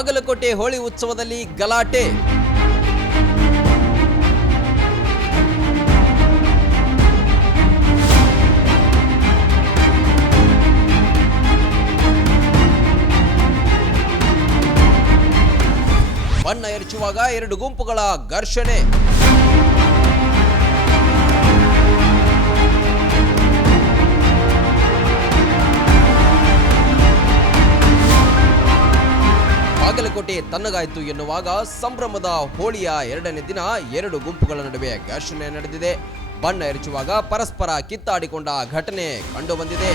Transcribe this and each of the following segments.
ಬಾಗಲಕೋಟೆ ಹೋಳಿ ಉತ್ಸವದಲ್ಲಿ ಗಲಾಟೆ. ಬಣ್ಣ ಎರಚುವಾಗ ಎರಡು ಗುಂಪುಗಳ ಘರ್ಷಣೆ. ಬಾಗಲಕೋಟೆ ತನ್ನಗಾಯಿತು ಎನ್ನುವಾಗ ಸಂಭ್ರಮದ ಹೋಳಿಯ ಎರಡನೇ ದಿನ ಎರಡು ಗುಂಪುಗಳ ನಡುವೆ ಘರ್ಷಣೆ ನಡೆದಿದೆ. ಬಣ್ಣ ಎರಚುವಾಗ ಪರಸ್ಪರ ಕಿತ್ತಾಡಿಕೊಂಡ ಘಟನೆ ಕಂಡುಬಂದಿದೆ.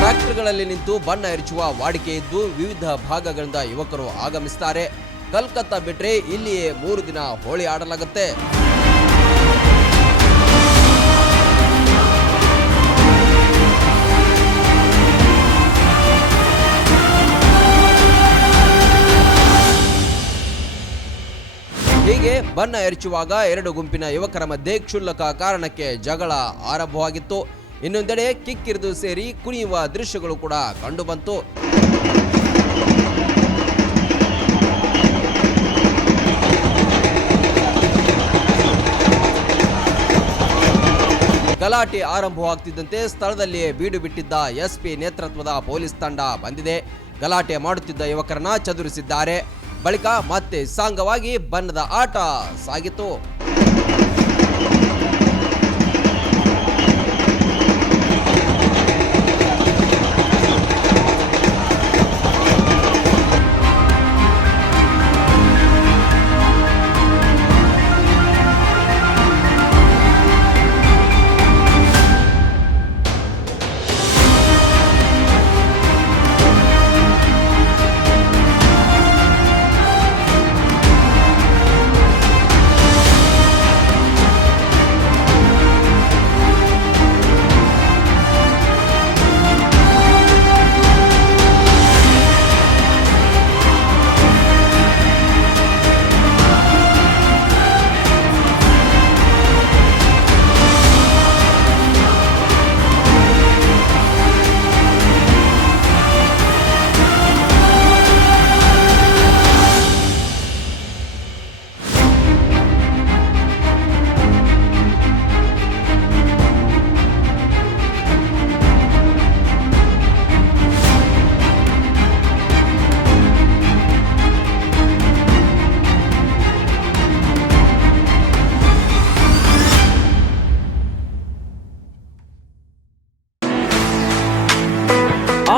ಟ್ರ್ಯಾಕ್ಟರ್ಗಳಲ್ಲಿ ನಿಂತು ಬಣ್ಣ ಎರಚುವ ವಾಡಿಕೆ ಇದ್ದು ವಿವಿಧ ಭಾಗಗಳಿಂದ ಯುವಕರು ಆಗಮಿಸುತ್ತಾರೆ. ಕಲ್ಕತ್ತಾ ಬಿಟ್ರೆ ಇಲ್ಲಿಯೇ 3 ದಿನ ಹೋಳಿ ಆಡಲಾಗುತ್ತೆ. ಹೀಗೆ ಬಣ್ಣ ಎರಚುವಾಗ ಎರಡು ಗುಂಪಿನ ಯುವಕರ ಮಧ್ಯೆ ಕ್ಷುಲ್ಲಕ ಕಾರಣಕ್ಕೆ ಜಗಳ ಆರಂಭವಾಗಿತ್ತು. ಇನ್ನೊಂದೆಡೆ ಕಿಕ್ಕಿರಿದು ಸೇರಿ ಕುಣಿಯುವ ದೃಶ್ಯಗಳು ಕೂಡ ಕಂಡುಬಂತು. ಗಲಾಟೆ ಆರಂಭವಾಗ್ತಿದ್ದಂತೆ ಸ್ಥಳದಲ್ಲಿಯೇ ಬೀಡು ಬಿಟ್ಟಿದ್ದ ಎಸ್ಪಿ ನೇತೃತ್ವದ ಪೊಲೀಸ್ ತಂಡ ಬಂದಿದೆ. ಗಲಾಟೆ ಮಾಡುತ್ತಿದ್ದ ಯುವಕರನ್ನ ಚದುರಿಸಿದ್ದಾರೆ. ಬಳಿಕ ಮತ್ತೆ ಸಾಂಗವಾಗಿ ಬಣ್ಣದ ಆಟ ಸಾಗಿತು.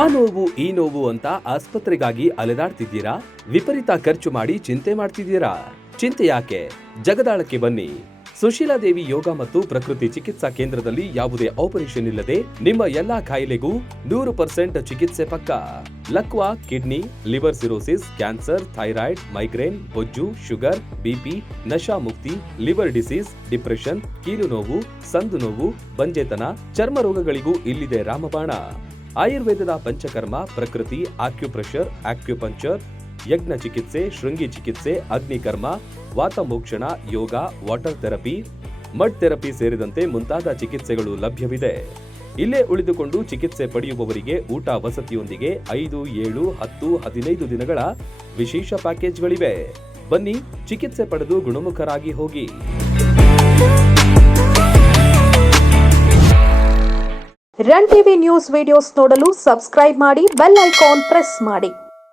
ಆ ನೋವು ಈ ನೋವು ಅಂತ ಆಸ್ಪತ್ರೆಗಾಗಿ ಅಲೆದಾಡ್ತಿದ್ದೀರಾ? ವಿಪರೀತ ಖರ್ಚು ಮಾಡಿ ಚಿಂತೆ ಮಾಡ್ತಿದ್ದೀರಾ? ಚಿಂತೆ ಯಾಕೆ? ಜಗದಾಳಕ್ಕೆ ಬನ್ನಿ. ಸುಶೀಲಾ ದೇವಿ ಯೋಗ ಮತ್ತು ಪ್ರಕೃತಿ ಚಿಕಿತ್ಸಾ ಕೇಂದ್ರದಲ್ಲಿ ಯಾವುದೇ ಆಪರೇಷನ್ ಇಲ್ಲದೆ ನಿಮ್ಮ ಎಲ್ಲಾ ಕಾಯಿಲೆಗೂ 100% ಚಿಕಿತ್ಸೆ ಪಕ್ಕ. ಲಕ್ವಾ, kidney, liver cirrhosis, cancer, thyroid, migraine, ಬೊಜ್ಜು, ಶುಗರ್, ಬಿಪಿ, ನಶಾ ಮುಕ್ತಿ, ಲಿವರ್ ಡಿಸೀಸ್, ಡಿಪ್ರೆಷನ್, ಕೀಲು ನೋವು, ಸಂದು ನೋವು, ಬಂಜೆತನ, ಚರ್ಮ ರೋಗಗಳಿಗೂ ಇಲ್ಲಿದೆ ರಾಮಬಾಣ. ಆಯುರ್ವೇದದ ಪಂಚಕರ್ಮ, ಪ್ರಕೃತಿ, ಆಕ್ಯುಪ್ರೆಷರ್, ಆಕ್ಯುಪಂಕ್ಚರ್, ಯಜ್ಞ ಚಿಕಿತ್ಸೆ, ಶೃಂಗಿ ಚಿಕಿತ್ಸೆ, ಅಗ್ನಿಕರ್ಮ, ವಾತಮೋಕ್ಷಣ, ಯೋಗ, ವಾಟರ್ ಥೆರಪಿ, ಮಡ್ ಥೆರಪಿ ಸೇರಿದಂತೆ ಮುಂತಾದ ಚಿಕಿತ್ಸೆಗಳು ಲಭ್ಯವಿದೆ. ಇಲ್ಲೇ ಉಳಿದುಕೊಂಡು ಚಿಕಿತ್ಸೆ ಪಡೆಯುವವರಿಗೆ ಊಟ ವಸತಿಯೊಂದಿಗೆ 5, 7, 10, 15 ದಿನಗಳ ವಿಶೇಷ ಪ್ಯಾಕೇಜ್ಗಳಿವೆ. ಬನ್ನಿ, ಚಿಕಿತ್ಸೆ ಪಡೆದು ಗುಣಮುಖರಾಗಿ ಹೋಗಿ. ರನ್ ಟಿವಿ ನ್ಯೂಸ್ ವಿಡಿಯೋಸ್ ನೋಡಲು ಸಬ್ಸ್ಕ್ರೈಬ್ ಮಾಡಿ, ಬೆಲ್ ಐಕಾನ್ ಪ್ರೆಸ್ ಮಾಡಿ.